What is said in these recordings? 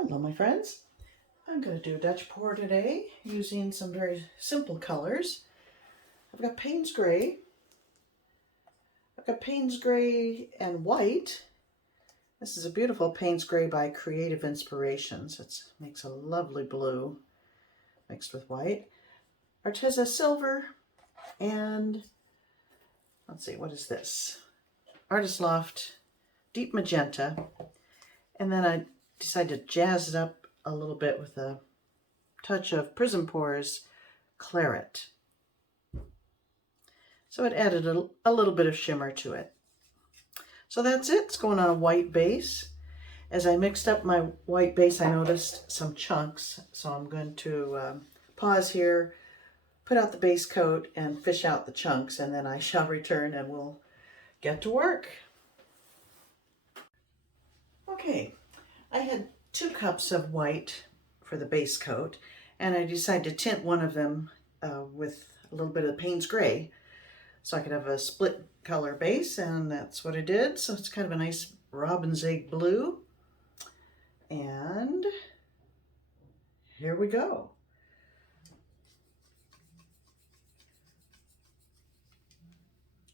Hello my friends, I'm going to do a Dutch pour today using some very simple colors. I've got Payne's Gray, and White. This is a beautiful Payne's Gray by Creative Inspirations. It makes a lovely blue mixed with white. Arteza Silver, and let's see, what is this? Artist Loft Deep Magenta. And then I decided to jazz it up a little bit with a touch of Prizm Pour Claret. So it added a little bit of shimmer to it. So that's it. It's going on a white base. As I mixed up my white base, I noticed some chunks. So I'm going to pause here, put out the base coat, and fish out the chunks, and then I shall return and we'll get to work. Okay, I had 2 cups of white for the base coat, and I decided to tint one of them with a little bit of Payne's Gray so I could have a split color base, and that's what I did. So it's kind of a nice robin's egg blue, and here we go.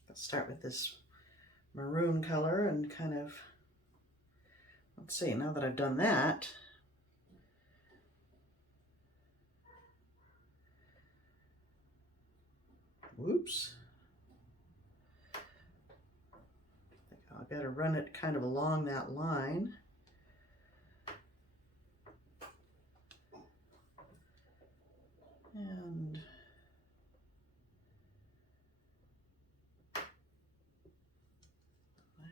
Let's start with this maroon color and kind of, let's see, now that I've done that, whoops, I better run it kind of along that line. And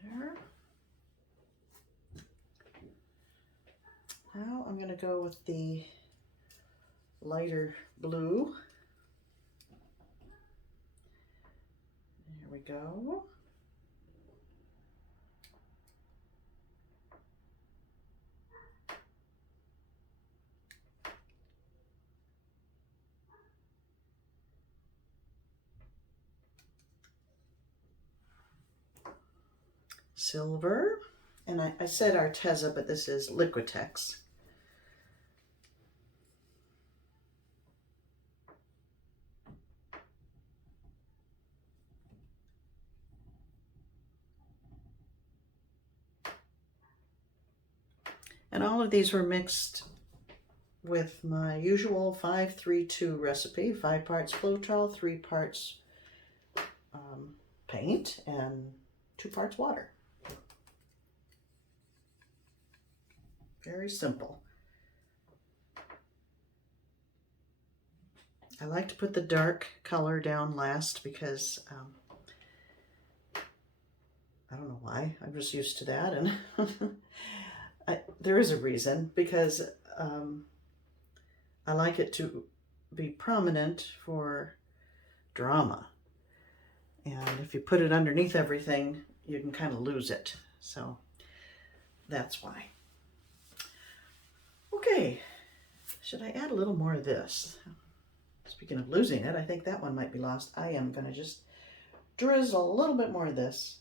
there. Now I'm going to go with the lighter blue. Here we go. Silver, and I said Arteza, but this is Liquitex. And all of these were mixed with my usual 5-3-2 recipe, 5 parts Floetrol, 3 parts paint, and 2 parts water. Very simple. I like to put the dark color down last because I don't know why, I'm just used to that, and there is a reason, because I like it to be prominent for drama, and if you put it underneath everything, you can kind of lose it, so that's why. Okay, should I add a little more of this? Speaking of losing it, I think that one might be lost. I am going to just drizzle a little bit more of this.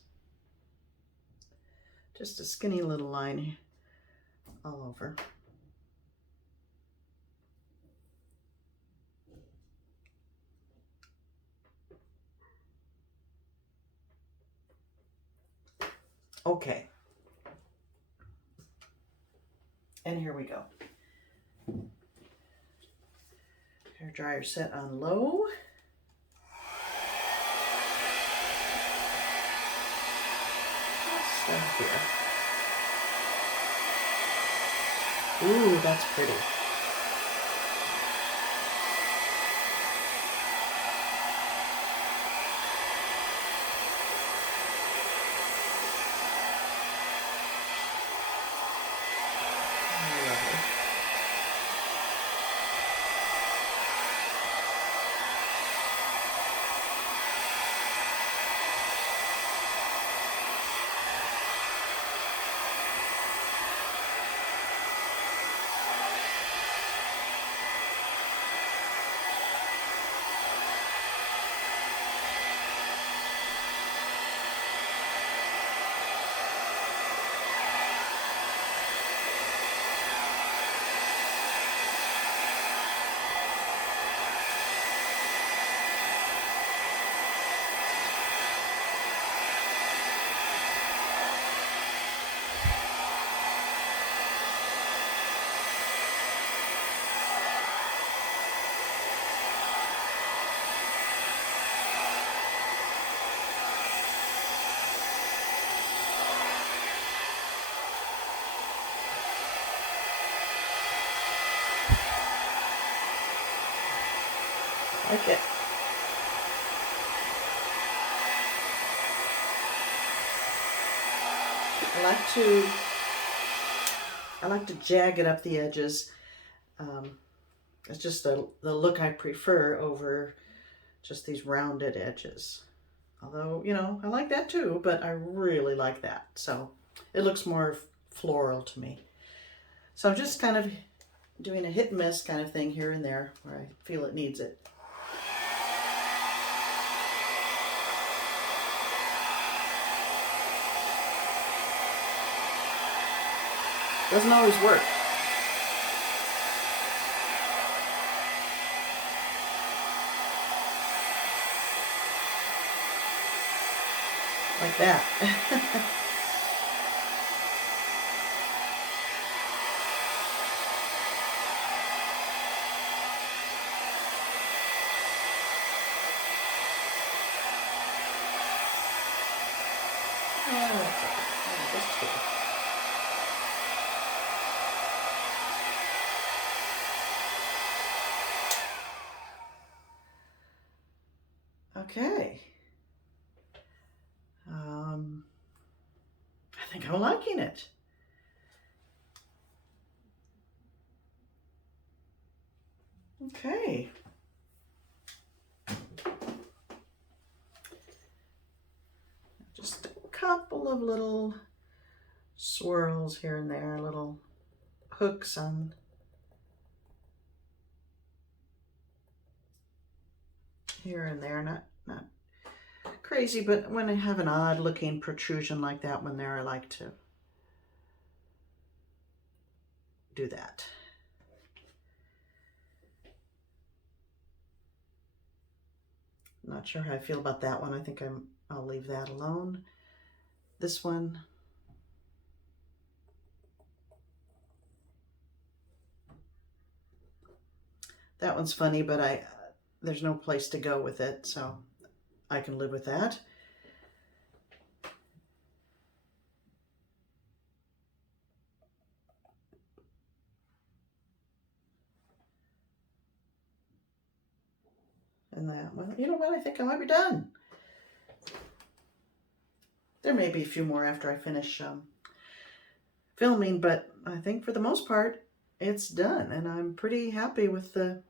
Just a skinny little line all over. Okay. And here we go. Hair dryer set on low. Let's start here. Ooh, that's pretty. Okay. I like to jag it up the edges. It's just the look I prefer over just these rounded edges. Although, you know, I like that too, but I really like that. So it looks more floral to me. So I'm just kind of doing a hit and miss kind of thing here and there where I feel it needs it. Doesn't always work. Like that. Okay. I think I'm liking it. Okay. Just a couple of little swirls here and there, little hooks on here and there, not crazy, but when I have an odd looking protrusion like that one there, I like to do that. Not sure how I feel about that one. I think I'll leave that alone. This one, that one's funny, but there's no place to go with it, so I can live with that. And that one, you know what, I think I might be done. There may be a few more after I finish filming, but I think for the most part, it's done. And I'm pretty happy with the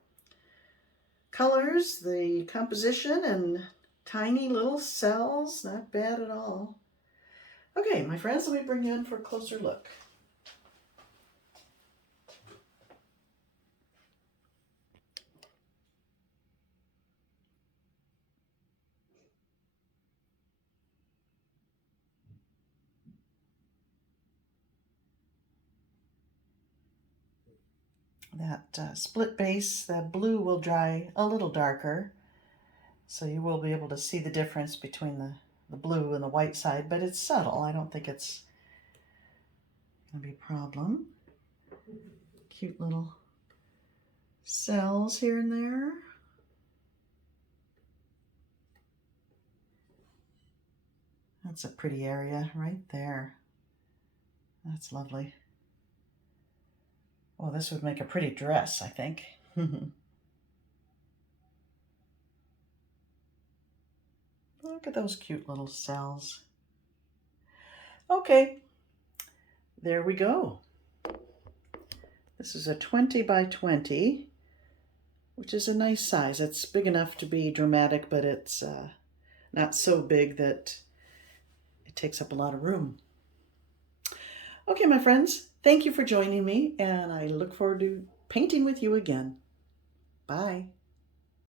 colors, the composition, and tiny little cells. Not bad at all. Okay, my friends, let me bring you in for a closer look. That split base, the blue will dry a little darker, so you will be able to see the difference between the blue and the white side, but it's subtle. I don't think it's going to be a problem. Cute little cells here and there. That's a pretty area right there. That's lovely. Well, this would make a pretty dress, I think. Look at those cute little cells. Okay, there we go. This is a 20 by 20, which is a nice size. It's big enough to be dramatic, but it's not so big that it takes up a lot of room. Okay, my friends, thank you for joining me, and I look forward to painting with you again. Bye.